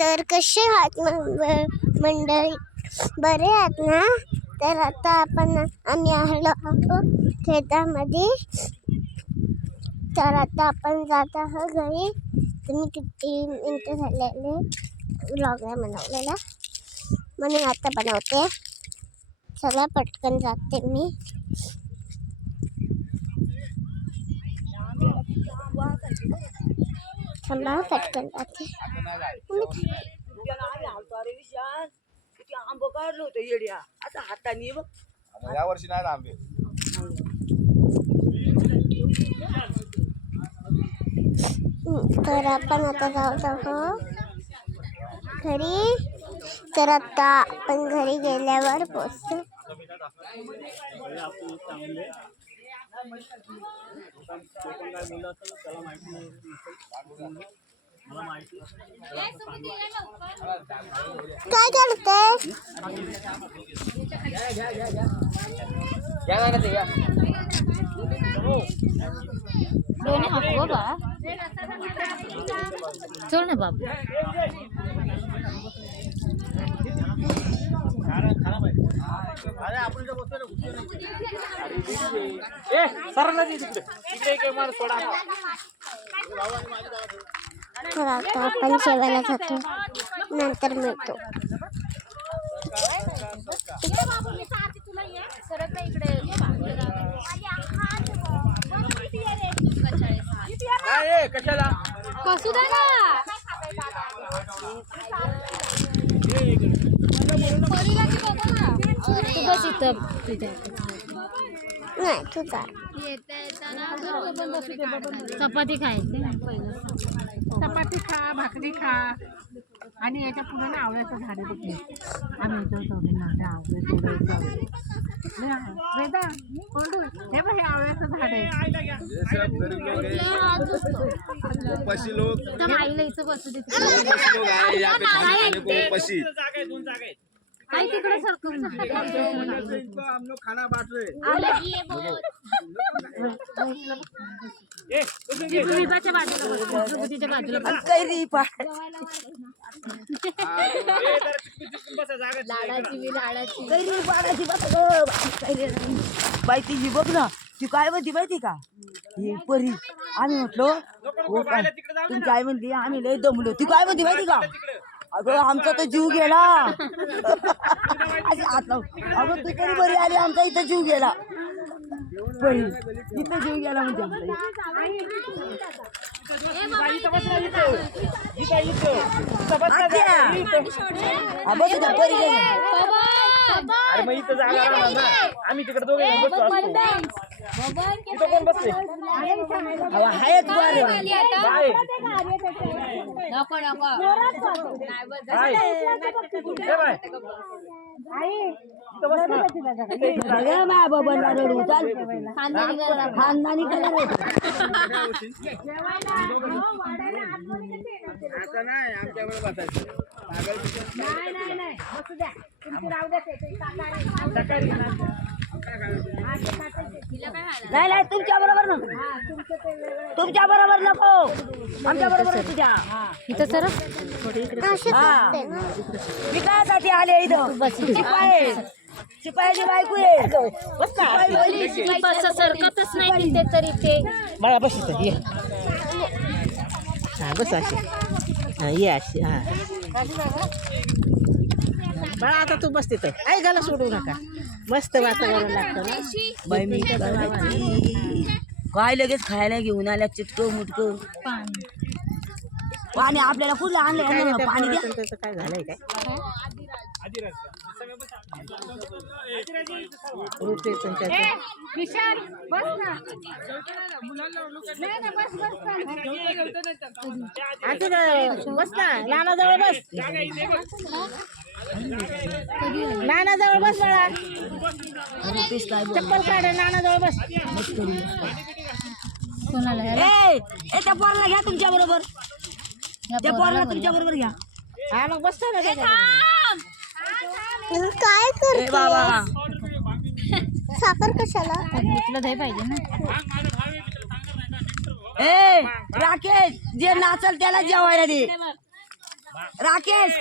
तर कसे आहात मंडळी, बरे आहात ना? तर आता आम्ही आलो आहोत शेतामध्ये. तर आता आपण जात आहोत घरी. तुम्ही किती मिनिटं झालेले व्लॉग नाही बनवलेला, म्हणून आता बनवते. चला पटकन जाते मी. थांबा पटकन जाते. आंब काढलं होतं येड्या, आता हाताने बघ. या वर्षी नाही आंबे. तर आपण आता जात आहोत घरी. तर आता आपण घरी गेल्यावर पोहोचतो. काय करते? दोन्ही हाकवा बा. चल ना बाबू. तर आता आपण जेवायला जातो, नंतर मिळतो. कशाला कसू दे ना. तू बस इथं नाही तू जा. चपाती खायची. चपाती खा, भाकरी खा. आणि याच्या पुढे ना आवळ्याचं झाड आहे बघ. आम्ही वेदा हे बघ, हे आवळ्याचं झाड आहे. पशी लोग आईला इथं बसू दे. लोग आए यहाँ पे खाने को पशी. आई तिकडे सरकून हम लोग खाना बांट रहे. विभाच्या बाजूला बस, विभूतीच्या बाजूला बस. कैरी लाडाची कैरी पाडायची बाई. ती बघ ना, ती काय म्हणती माहिती का, ही परी. आम्ही म्हटलो हो काय, तुमची आई म्हणली आम्ही लय दमलो. ती काय म्हणती माहिती का, अगं आमचा तर जीव गेला. अगं तू तरी बरी आली, आमचा इथं जीव गेला. बरी इथं जीव गेला म्हणजे आम्ही तिकडे दोघे कोण बसले. खानदानी कलर आता नाही आमच्याकडे बसायचं. नाही नाही, तुमच्या बरोबर नको, तुमच्या बरोबर नको, आमच्या बरोबर तुझ्या. इथं सर मी कायसाठी आले इथं, शिपाई शिपायाची बायको आहे. सरकतच नाही तिथे तरी ते. मला बस इथं ये. हा बस अशी. हा ये अशी. हा बाळा आता तू बस तिथं. आई गाला सोडू नका. मस्त वातावरण लागतं ना बाई. मी काय लगेच खायला घेऊन आल्या चिटकं मुटकं पाणी. आपल्याला कुठलं आणलं पाणी द्या. त्याचं काय झालंय काय रुपये विशाल बस ना. बस ना नानाजवळ बस. नानाजवळ बस बाळा. चप्पल काढ नानाजवळ बस. त्या पोराला घ्या तुमच्या बरोबर. त्या पोराला तुमच्या बरोबर घ्या. हा मग बसतो ना काय करते बाबा साखर कशाला? तुला दही पाहिजे ना. ए राकेश, जे नाचल त्याला जेवायला दे. राकेश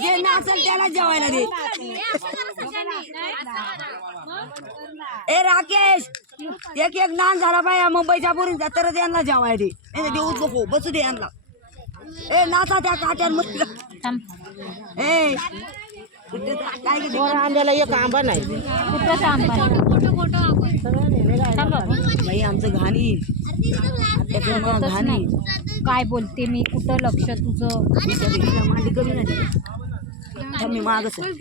जे नाचल त्याला जेवायला दे. ए राकेश एक एक नान झाला पाहिजे मुंबईच्या पोरींचा तर यांना जेवायला दे. नाही देऊच नको बसू दे यांना. ए नाचा त्या काट्यांमध्ये. थांब. ए काय किती आंब्याला एक आंबा नाही. कुठलं थांब थांब बाबा. बाई आमचं घाणी त्याच्यामुळं तसं घाणी नाही. काय बोलते मी कुठं लक्ष तुझं. मांडी कमी नाही मी मागच आहे.